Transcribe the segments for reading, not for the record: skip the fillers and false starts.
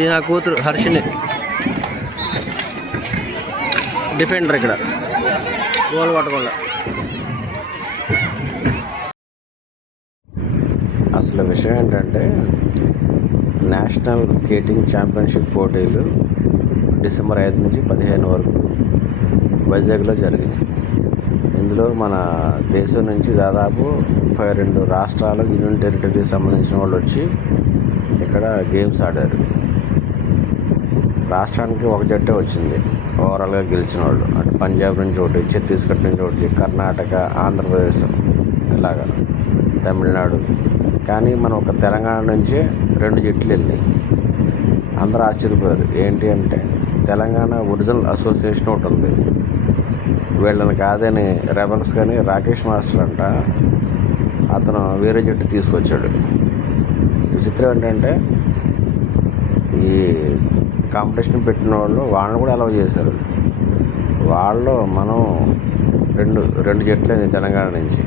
ఈ నా కూతురు హర్షిని డిఫెండర్ ఇక్కడ గోల్ కొట్టకుండా. అసలు విషయం ఏంటంటే నేషనల్ స్కేటింగ్ ఛాంపియన్షిప్ పోటీలు డిసెంబర్ 5 నుంచి 15 వరకు వైజాగ్లో జరిగినాయి. ఇందులో మన దేశం నుంచి దాదాపు 32 రాష్ట్రాలు, యూనియన్ టెరిటరీకి సంబంధించిన వాళ్ళు వచ్చి ఇక్కడ గేమ్స్ ఆడారు. రాష్ట్రానికి ఒక జట్టే వచ్చింది ఓవరాల్గా గెలిచిన వాళ్ళు. అటు పంజాబ్ నుంచి ఒకటి, ఛత్తీస్గఢ్ నుంచి ఒకటి, కర్ణాటక, ఆంధ్రప్రదేశ్, ఇలాగా తమిళనాడు. కానీ మనం ఒక తెలంగాణ నుంచే 2 జట్లు వెళ్ళినాయి. అందరూ ఆశ్చర్యపోయారు. ఏంటి అంటే తెలంగాణ ఒరిజినల్ అసోసియేషన్ ఒకటి ఉంది, వీళ్ళని కాదని రెబల్స్ కానీ రాకేష్ మాస్టర్ అంట అతను వేరే జట్టు తీసుకొచ్చాడు. విచిత్రం ఏంటంటే ఈ కాంపిటీషన్ పెట్టిన వాళ్ళని కూడా అలౌ చేశారు. వాళ్ళు మనం రెండు జట్లని తెలంగాణ నుంచి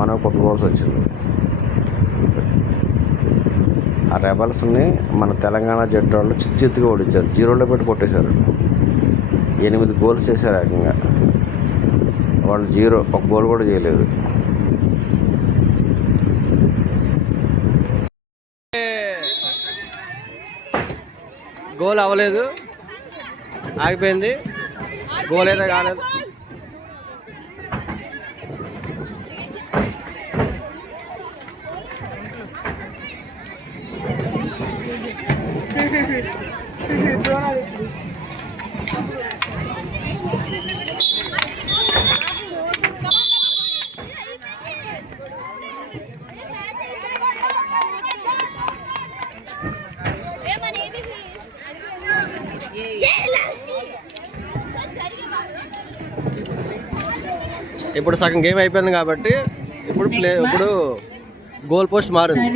మనం కొట్టుకోవాల్సి వచ్చింది. ఆ రెబల్స్ని మన తెలంగాణ జట్టు వాళ్ళు చిత్తుగా ఓడించారు. 0లో పెట్టి కొట్టేశారు. 8 గోల్స్ చేశారు ఏకంగా. వాళ్ళు 0, ఒక గోల్ కూడా చేయలేదు. గోల్ అవ్వలేదు, ఆగిపోయింది. గోల్ అయితే కాలేదు. ఇప్పుడు సగం గేమ్ అయిపోయింది కాబట్టి ఇప్పుడు గోల్ పోస్ట్ మారింది.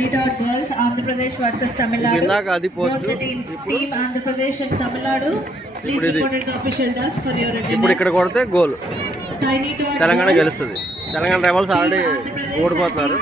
ఇందాక అది పోస్ట్, ఇప్పుడు ఇక్కడ కొడితే గోల్, తెలంగాణ గెలుస్తుంది. తెలంగాణ రెబల్స్ ఆల్రెడీ ఓడిపోతున్నారు.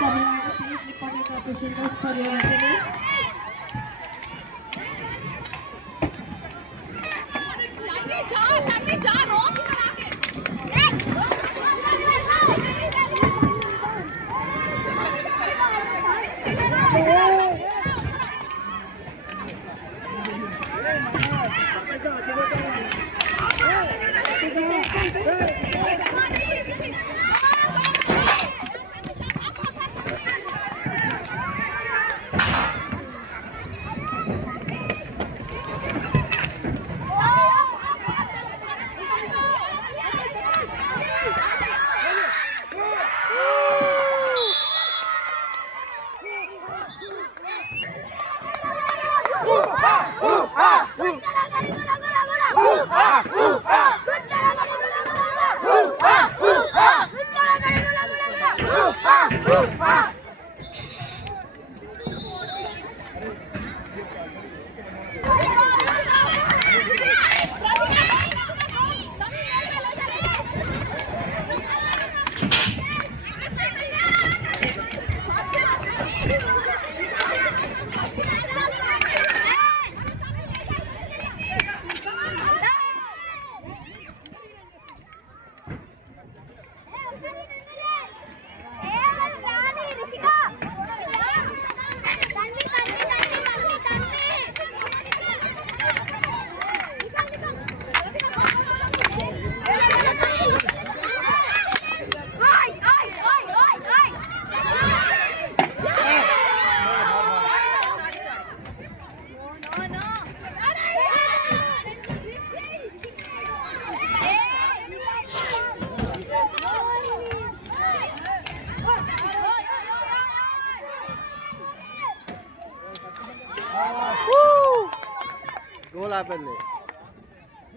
గోల్ ఆపింది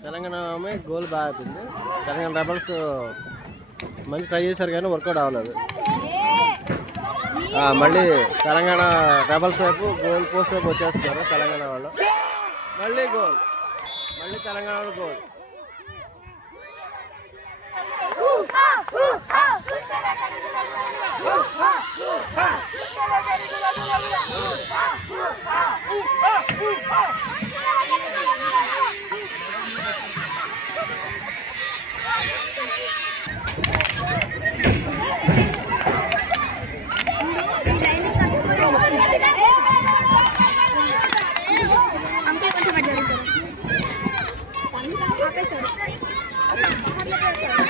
తెలంగాణ. గోల్ బాగా ఆపింది. తెలంగాణ రెబల్స్ మంచి ట్రై చేశారు కానీ వర్కౌట్ అవ్వలేదు. మళ్ళీ తెలంగాణ రెబల్స్ వైపు గోల్ పోస్ట్ వైపు వచ్చేస్తున్నారు తెలంగాణ వాళ్ళు. మళ్ళీ గోల్, మళ్ళీ తెలంగాణ వాళ్ళు గోల్.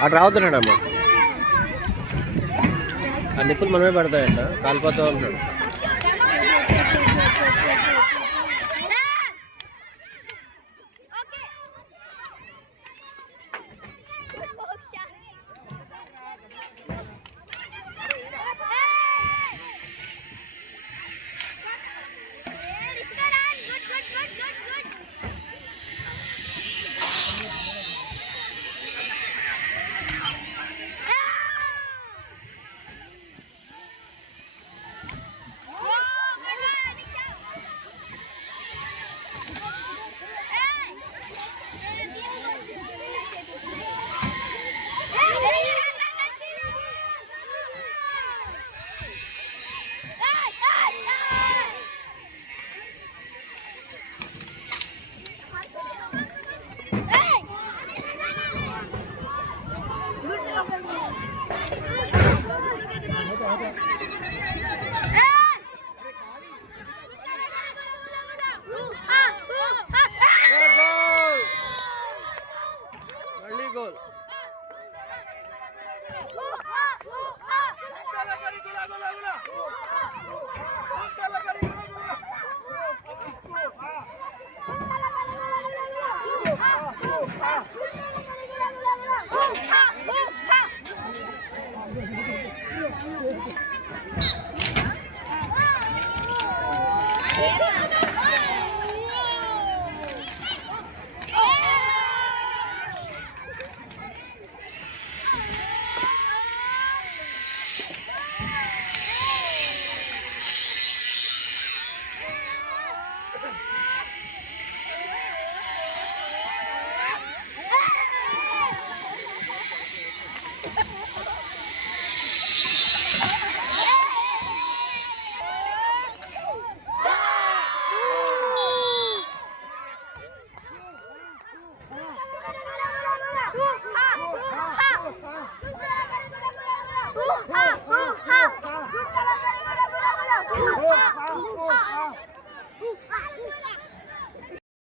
అటు రావుతున్నాడమ్మా. ఆ నిప్పులు మనమే పడతాయంట, కాలిపోతావు అంటున్నాడు. గోల్.